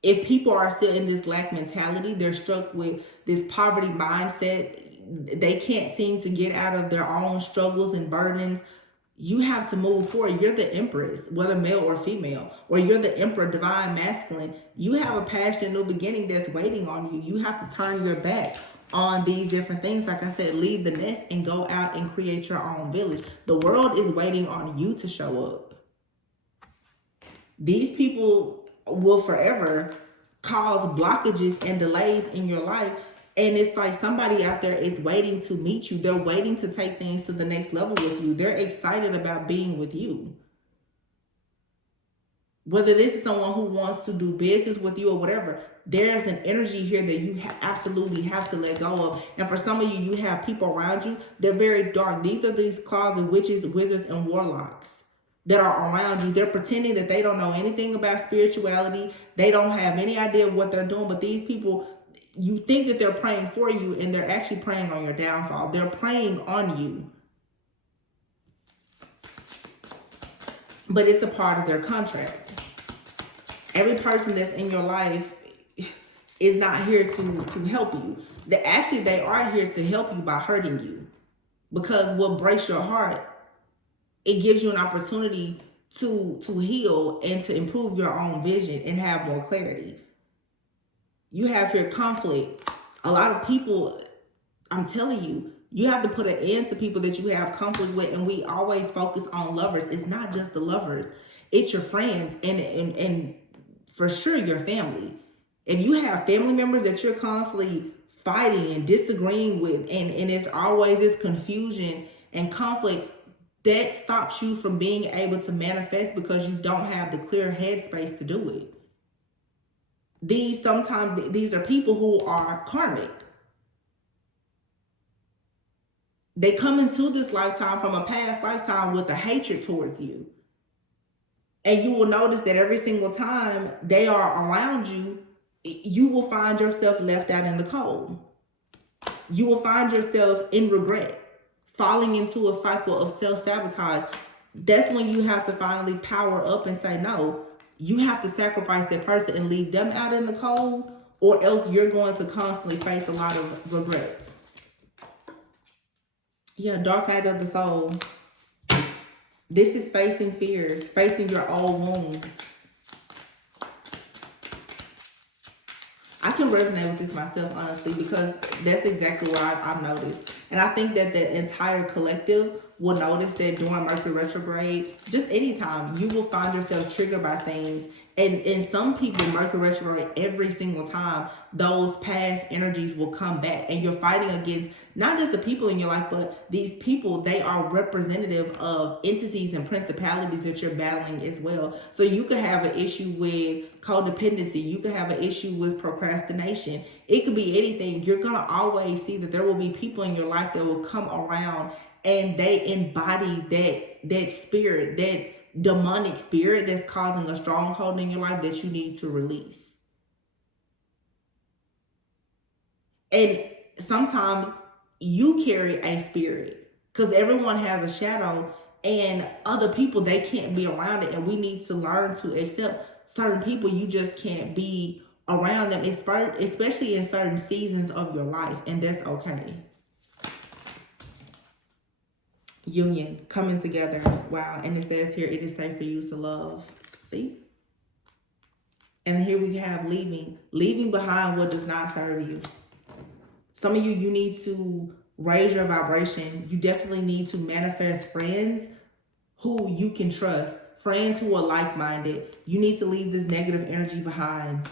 If people are still in this lack mentality, they're struck with this poverty mindset, they can't seem to get out of their own struggles and burdens, you have to move forward. You're the empress, whether male or female, or you're the emperor, divine masculine. You have a passionate new beginning that's waiting on you. You have to turn your back on these different things. Like I said, leave the nest and go out and create your own village. The world is waiting on you to show up. These people will forever cause blockages and delays in your life. And it's like somebody out there is waiting to meet you. They're waiting to take things to the next level with you. They're excited about being with you. Whether this is someone who wants to do business with you or whatever, there's an energy here that you absolutely have to let go of. And for some of you, you have people around you. They're very dark. These are these closet witches, wizards, and warlocks that are around you. They're pretending that they don't know anything about spirituality. They don't have any idea of what they're doing. But these people, you think that they're praying for you, and they're actually praying on your downfall. They're praying on you. But it's a part of their contract. Every person that's in your life is not here to help you. They are here to help you by hurting you. Because what breaks your heart, it gives you an opportunity to heal and to improve your own vision and have more clarity. You have here conflict. A lot of people, I'm telling you, you have to put an end to people that you have conflict with. And we always focus on lovers. It's not just the lovers. It's your friends and for sure your family. If you have family members that you're constantly fighting and disagreeing with, and it's always this confusion and conflict, that stops you from being able to manifest because you don't have the clear headspace to do it. These are people who are karmic. They come into this lifetime from a past lifetime with a hatred towards you. And you will notice that every single time they are around you, you will find yourself left out in the cold. You will find yourself in regret, falling into a cycle of self-sabotage. That's when you have to finally power up and say, no, you have to sacrifice that person and leave them out in the cold, or else you're going to constantly face a lot of regrets. Yeah, dark night of the soul. This is facing fears, facing your old wounds. I can resonate with this myself, honestly, because that's exactly what I've noticed. And I think that the entire collective will notice that during Mercury retrograde, just anytime, you will find yourself triggered by things. And some people, Mercury retrograde, every single time, those past energies will come back. And you're fighting against not just the people in your life, but these people, they are representative of entities and principalities that you're battling as well. So you could have an issue with codependency. You could have an issue with procrastination. It could be anything. You're going to always see that there will be people in your life that will come around and they embody that spirit, that demonic spirit that's causing a stronghold in your life that you need to release. And sometimes you carry a spirit, because everyone has a shadow, and other people, they can't be around it, and we need to learn to accept certain people. You just can't be around them, especially in certain seasons of your life, and that's okay. Union, coming together. Wow. And it says here, it is safe for you to love. See? And here we have leaving behind what does not serve you. Some of you, you need to raise your vibration. You definitely need to manifest friends who you can trust, friends who are like-minded. You need to leave this negative energy behind.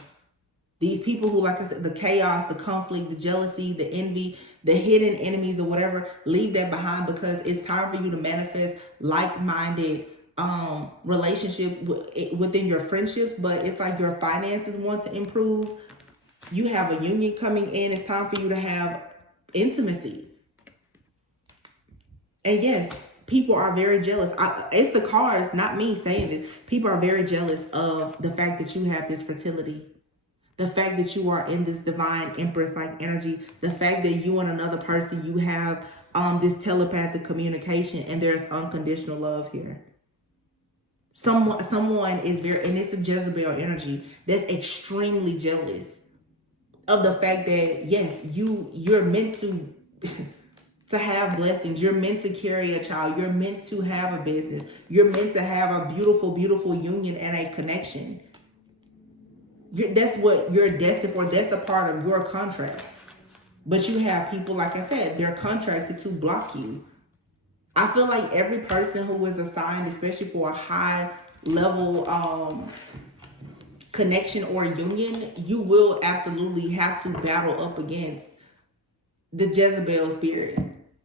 These people who, like I said, the chaos, the conflict, the jealousy, the envy, the hidden enemies or whatever, leave that behind, because it's time for you to manifest like-minded relationships within your friendships. But it's like your finances want to improve. You have a union coming in. It's time for you to have intimacy. And yes, people are very jealous. It's the cards, not me saying this. People are very jealous of the fact that you have this fertility. The fact that you are in this divine empress-like energy. The fact that you and another person, you have this telepathic communication, and there's unconditional love here. Someone is very, and it's a Jezebel energy that's extremely jealous of the fact that, yes, you're meant to to have blessings. You're meant to carry a child. You're meant to have a business. You're meant to have a beautiful, beautiful union and a connection. That's what you're destined for. That's a part of your contract. But you have people, like I said, they're contracted to block you. I feel like every person who is assigned, especially for a high level connection or union, you will absolutely have to battle up against the Jezebel spirit.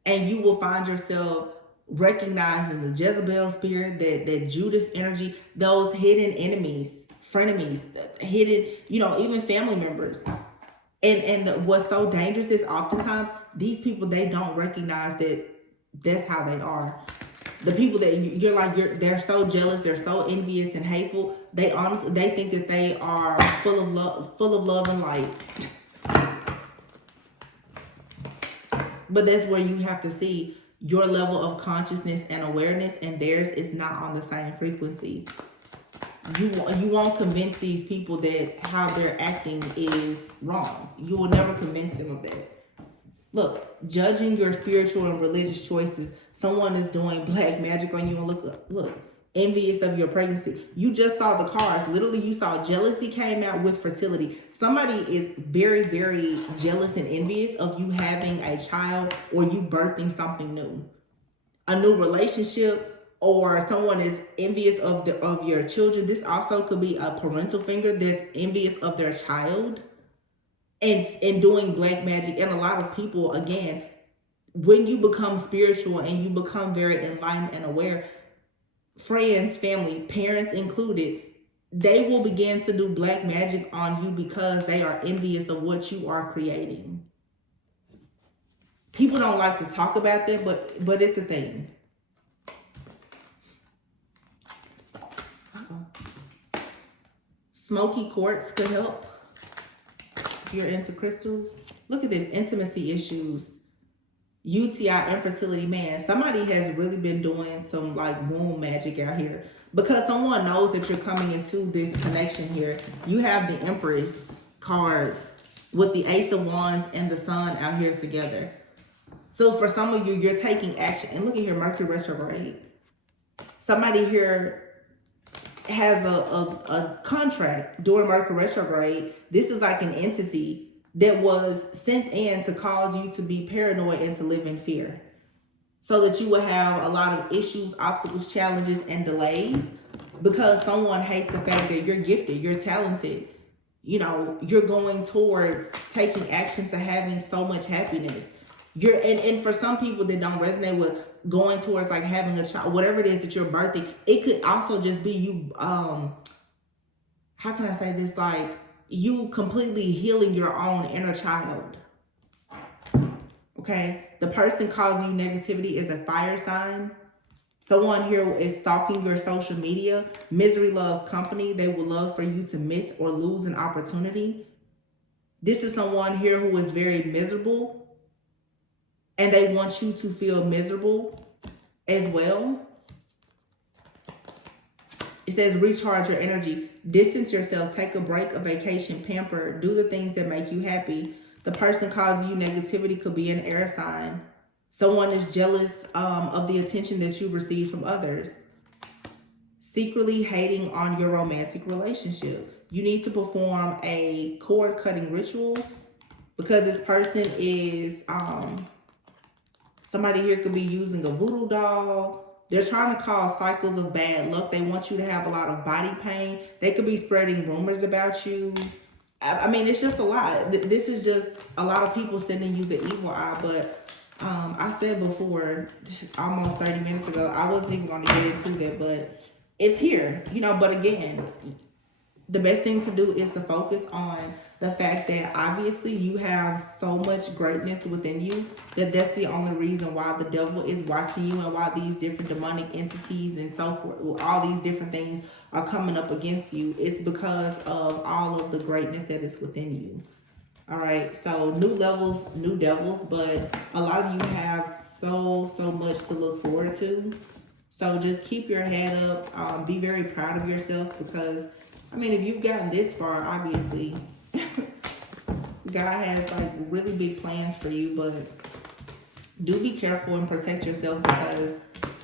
And you will find yourself recognizing the Jezebel spirit, that Judas energy, those hidden enemies, frenemies, hidden, even family members. And what's so dangerous is oftentimes these people, they don't recognize that that's how they are. The people that they're so jealous, they're so envious and hateful. They think that they are full of love and light. But that's where you have to see your level of consciousness and awareness, and theirs is not on the same frequency. You won't convince these people that how they're acting is wrong. You will never convince them of that. Look, judging your spiritual and religious choices. Someone is doing black magic on you, and look, envious of your pregnancy. You just saw the cards. Literally, you saw jealousy came out with fertility. Somebody is very, very jealous and envious of you having a child, or you birthing something new, a new relationship, or someone is envious of your children. This also could be a parental figure that's envious of their child and doing black magic. And a lot of people, again, when you become spiritual and you become very enlightened and aware, friends, family, parents included, they will begin to do black magic on you because they are envious of what you are creating. People don't like to talk about that, but it's a thing. Smoky quartz could help if you're into crystals. Look at this, intimacy issues, UTI, infertility. Man, somebody has really been doing some like womb magic out here, because someone knows that you're coming into this connection here. You have the Empress card with the Ace of Wands and the Sun out here together. So for some of you, you're taking action. And look at here, Mercury retrograde. Somebody here has a contract during Mercury retrograde. This is like an entity that was sent in to cause you to be paranoid and to live in fear, so that you will have a lot of issues, obstacles, challenges, and delays, because someone hates the fact that you're gifted, you're talented, you're going towards taking action to having so much happiness. And for some people that don't resonate with going towards like having a child, whatever it is that you're birthing, it could also just be you, how can I say this, like you completely healing your own inner child. Okay, the person causing you negativity is a fire sign. Someone here is stalking your social media. Misery loves company. They would love for you to miss or lose an opportunity. This is someone here who is very miserable and they want you to feel miserable as well. It says recharge your energy, distance yourself, take a break, a vacation, pamper, do the things that make you happy. The person causing you negativity could be an air sign. Someone is jealous of the attention that you receive from others. Secretly hating on your romantic relationship. You need to perform a cord cutting ritual because this person is somebody here could be using a voodoo doll. They're trying to cause cycles of bad luck. They want you to have a lot of body pain. They could be spreading rumors about you. I mean, it's just a lot. This is just a lot of people sending you the evil eye. But I said before, almost 30 minutes ago, I wasn't even going to get into that, but it's here, you know. But again, the best thing to do is to focus on the fact that obviously you have so much greatness within you that that's the only reason why the devil is watching you and why these different demonic entities and so forth, all these different things are coming up against you. It's because of all of the greatness that is within you. All right, so new levels, new devils, but a lot of you have so much to look forward to. So just keep your head up. Be very proud of yourself because, I mean, if you've gotten this far, obviously, God has like really big plans for you, but do be careful and protect yourself because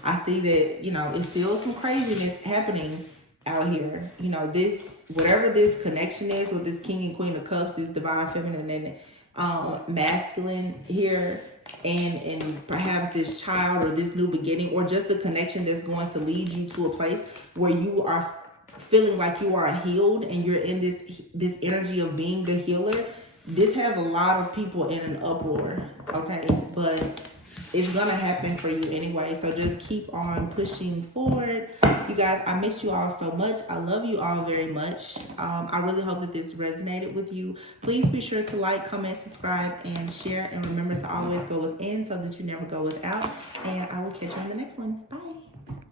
I see that, you know, it's still some craziness happening out here. You know, this, whatever this connection is with this King and Queen of Cups, is divine feminine and masculine here, and perhaps this child or this new beginning or just a connection that's going to lead you to a place where you are feeling like you are healed and you're in this energy of being the healer. This has a lot of people in an uproar, okay? But it's gonna happen for you anyway, so just keep on pushing forward. You guys, I miss you all so much. I love you all very much. I really hope that this resonated with you. Please be sure to like, comment, subscribe, and share, and remember to always go within so that you never go without, and I will catch you on the next one. Bye.